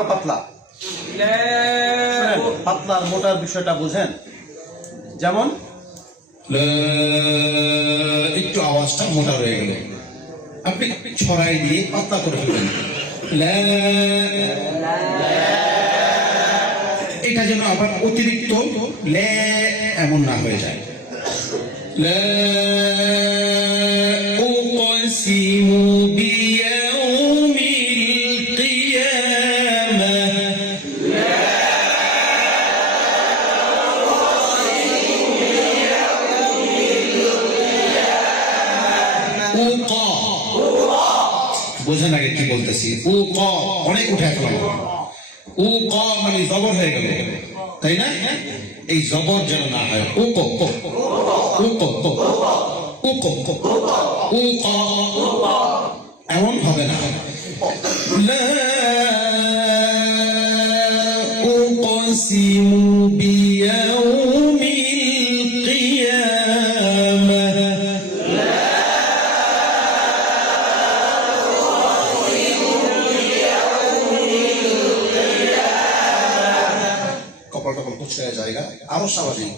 আরো পাতলা, পাতলা আর মোটার বিষয়টা বুঝেন। যেমন একটু আওয়াজটা মোটা হয়ে গেল, আপনি ছড়াই দিয়ে পাতলা করে ফেলবেন। এটা যেন আবার অতিরিক্ত লে এমন না হয়ে যায়। উকসিমু বিয়াউমিল কিয়ামাহ। বোঝেন আগে কি বলতেছি। উ ক অনেক উঠে ফেলাম, উ ক মানে জবর হয়ে গেল, তাই না? এই জবর যেন না হয়। উ ক ক উ ক ক উ ক ক উ ক এমন হবে না। লা উকসিমু বিয়াউমিল কিয়ামাহ। কপাল টপাল কুচকায় জায়গা আরো স্বাভাবিক।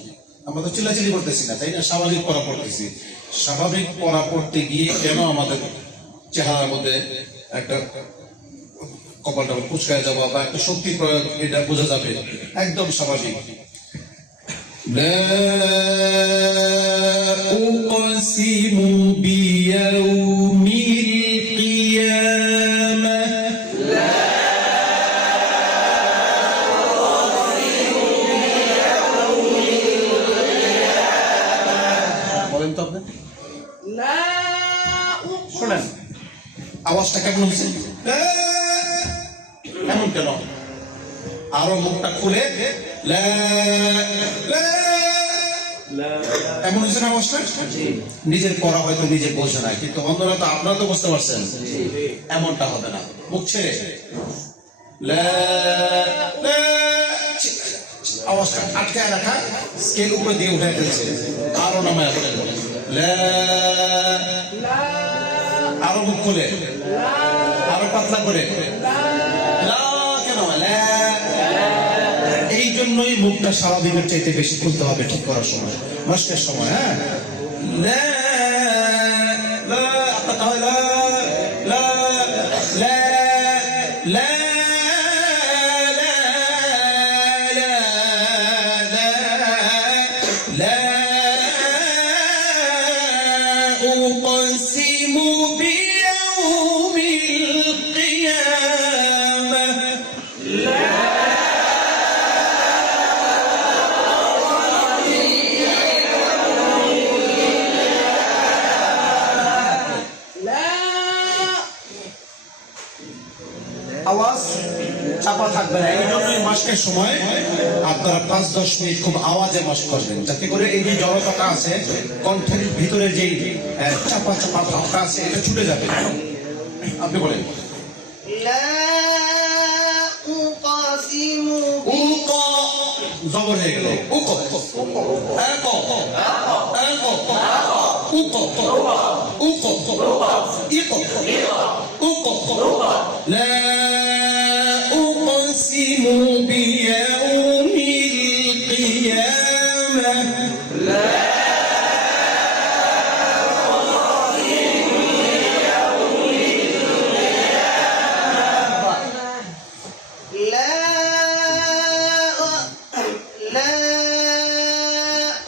আমরা তো চিল্লাচিল্লি করতেছি না, তাই না? স্বাভাবিক পড়া পড়তেছি। স্বাভাবিক পড়া পড়তে গিয়ে কেন আমাদের চেহারার মধ্যে একটা কপাল টপাল কুচকায় যাওয়া বা একটা শক্তি প্রয়োগ, এটা বোঝা যাবে একদম স্বাভাবিক। লা উকসিমু বিয়াউমিল কিয়ামাহ। বলেন তো আপনি, শোনেন আওয়াজটা কেমন হয়েছে? এমন কেন? আরো মুখটা খুলে এমন হয়েছে না আওয়াজটা? নিজের পড়া হয়তো নিজে বোঝে না, কিন্তু অন্যরা তো, আপনারা তো বুঝতে পারছেন। এমনটা হবে না, মুখ ছেড়ে আওয়াজটা আটকায় রাখা, স্কেল উপরে দিয়ে উঠে ফেলছে, আরো নামায় আরো মুখ খুলে, আরো পাতলা করে। কেন? এই জন্যই মুখটা স্বাভাবিকের চাইতে বেশি খুলতে হবে ঠিক করার সময়, মস্কের সময়। হ্যাঁ, আপনার তাহলে أقسم بيوم القيامة. আওয়াজ চাপা থাকবে না। এই জন্যই মাস্কের সময় আপনারা 5-10 মিনিট খুব আওয়াজে মাস্ক করবেন, যাতে করে এই যে জড়তাটা আছে কণ্ঠের ভিতরে যে চাপা চাপা ভাবটা আছে, এটা ছুটে যাবে। আপনি বলেন জবর হয়ে গেল, উক উক لا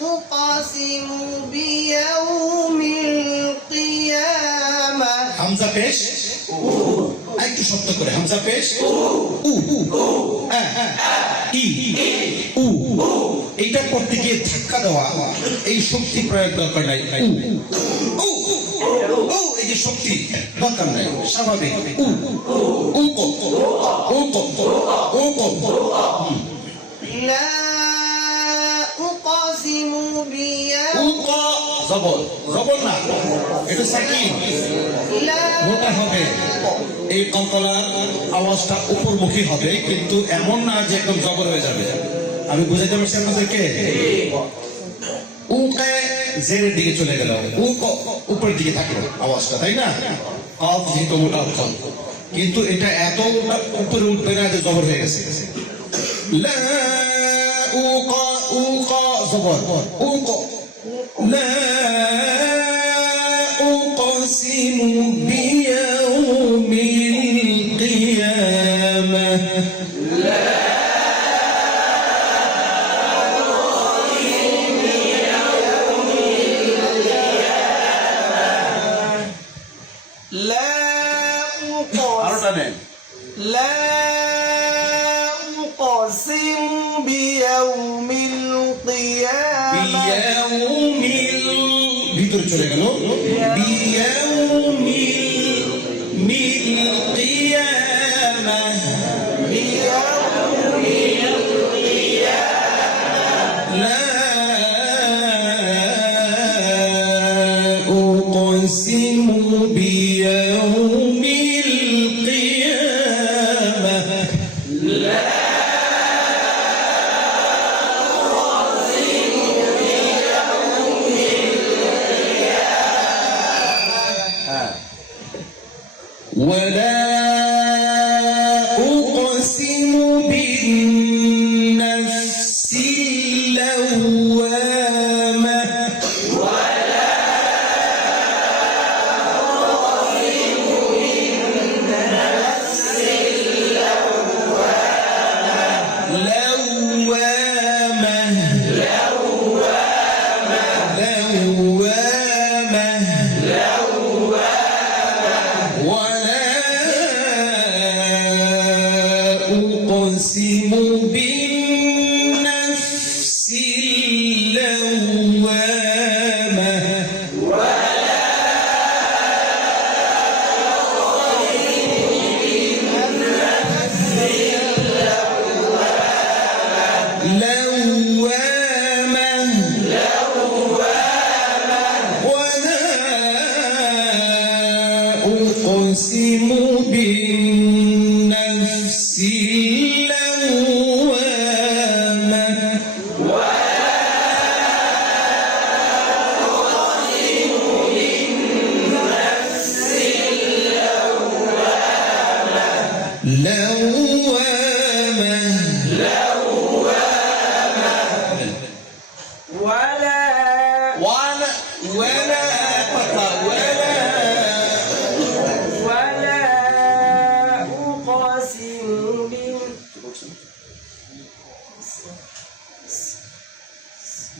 أقسم بيوم القيامة. হামজা পেশ, একটু শব্দ করে হামজা পেশ, এইটা করতে গিয়ে ধাক্কা দেওয়া, এই শক্তি প্রয়োগ দরকার নাই। এই যে শক্তি দরকার নাই, স্বাভাবিক। জবর জবর না, এটা সাকিন মোটা হবে। এই কলকলার আওয়াজটা উপরমুখী হবে, কিন্তু এমন না যে একদম জবর হয়ে যাবে। আমি বুঝাইতে পারছি আপনাদেরকে? উকে জেরের দিকে চলে গেল, উপরের দিকে থাকলো আওয়াজটা, তাই না? যেহেতু মোটা অক্ষর, কিন্তু এটা এত উপরে উঠবে না, যে জবর হয়ে গেছে। লা উকা উকা জবর উকা লা উকসিমু বিয়াউমিল কিয়ামাহ আরোটা নেন। لا أقسم بيوم القيامة বিয়াউমিল ভিতরে চলে গেল বিয়াউমিল মিল কিয়ামাহ لا أقسم بيوم القيامة ولا أقسم بالنفس اللوامة أقسم بالنفس اللوامة أقسم بالنفس اللوامة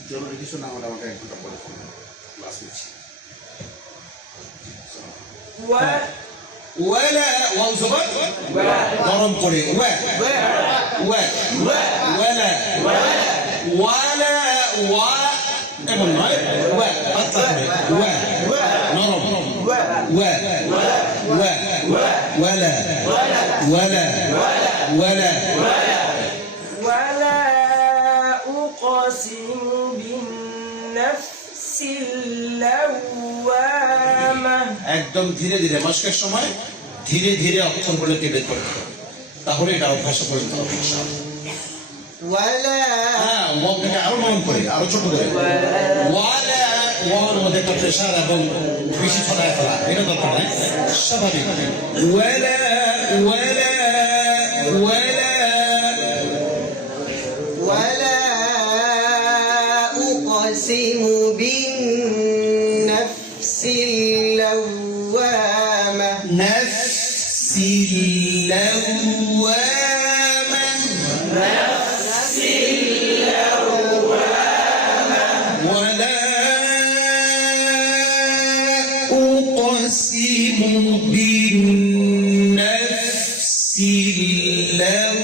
জরুরি কিছু না হলে আমাকে 1 ঘন্টা পরে ফোন ক্লাস নিচ্ছি। ولا والزبط ضرب قولي ولا كمان معي نرم ولا ولا أقسم بالنفس اللوامة একদম ধীরে ধীরে মস্কের সময় ধীরে ধীরে অক্ষরগুলোকে বের করতে হবে, তাহলে এটা অভ্যাস পর্যন্ত হবে ইনশাআল্লাহ। ولا হ্যাঁ, ওয়াকে আরো নরম করে, আরো ছোট করে ওয়ালা ওয়ার মধ্যে একটা প্রেসার এবং বেশি ছড়ায় ফেলা, এটা দরকার নাই, স্বাভাবিক। ওয়ালা ওয়ালা ওয়ালা ولا أقسم بالنفس اللوامة نفسي اللوامة ولا أقسم بالنفس اللوامة